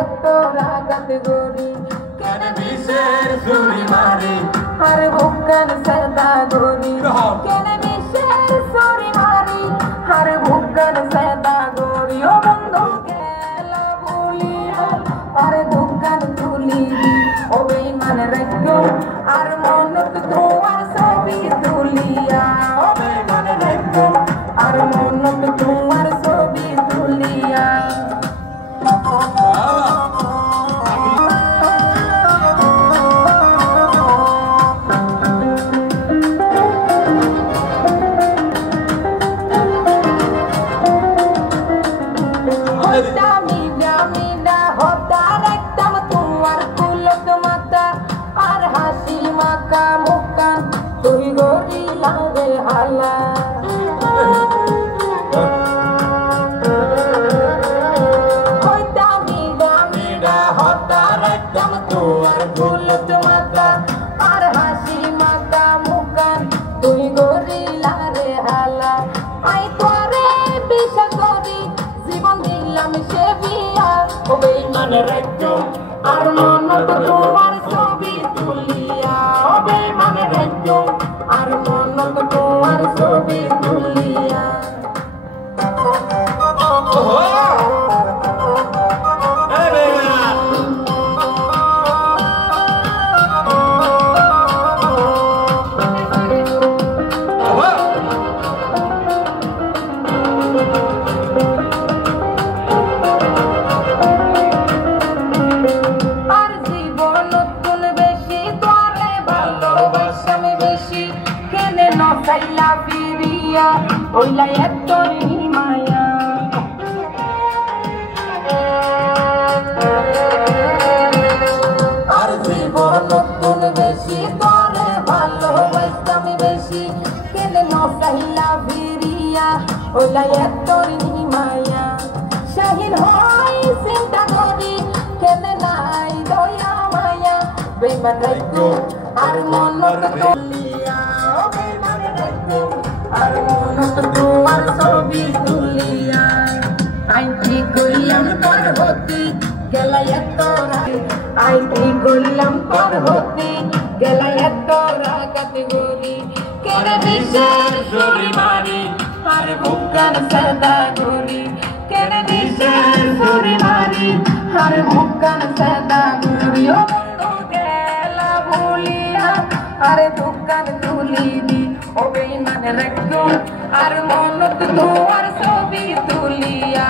এত রাগাত গরি কেন বিষের ছুরি মারি আর বুকান সদা গরি কেন বিষের ছুরি মারি আর বুকান সদা গরি ও বন্ধু গেলা বলিয়া আর বুকান তুলি ও বেঈমান রাখো আর মনত তোমার ছবি তুলিয়া ও বেঈমান রাখো আর মনত তোমার ছবি তুলিয়া তুই গরি লাগে হালা হইতা মিডা মিডা হতার একদম তোর গুলত মাতা আর হাসি মাতা মুকান তুই গরি লাগে হালা আই তোরে বিশ্বাস করি জীবন দিলাম সে বিয়া ও বেঈমান রাখো আর মনত তোমার ছবি তুলিয়া ও বেঈমান রাখো আর মনত তোমার ছবি তুলিয়া Saila vivía, hoy la esto ni maya. Ar জীবন নতুন বেশি তোরে ভালোবাসতাম বেশি কেনে ন সাইলা ভিরিয়া ওই la esto ni maya. Shahin হয় চিন্তা করি কেনে নাই দয়া মায়া বেঈমান রাখো আর মনত তুলিয়া আর মনত তোমার ছবি তুলিয়া আইটি গইলাম তোর হতি গেলা এত আইটি গইলাম তোর হতি গেলা এত রাগাত গরি কেনে বিষের ছুরি মারি আর বুকান সদা গরি কেনে বিষের ছুরি মারি আর বুকান সদা গরি ও বন্ধু গেলা বলিয়া আরে বুকান তুলিবি ও বেঈমান রাখো আর মনত তোমার ছবি তুলিয়া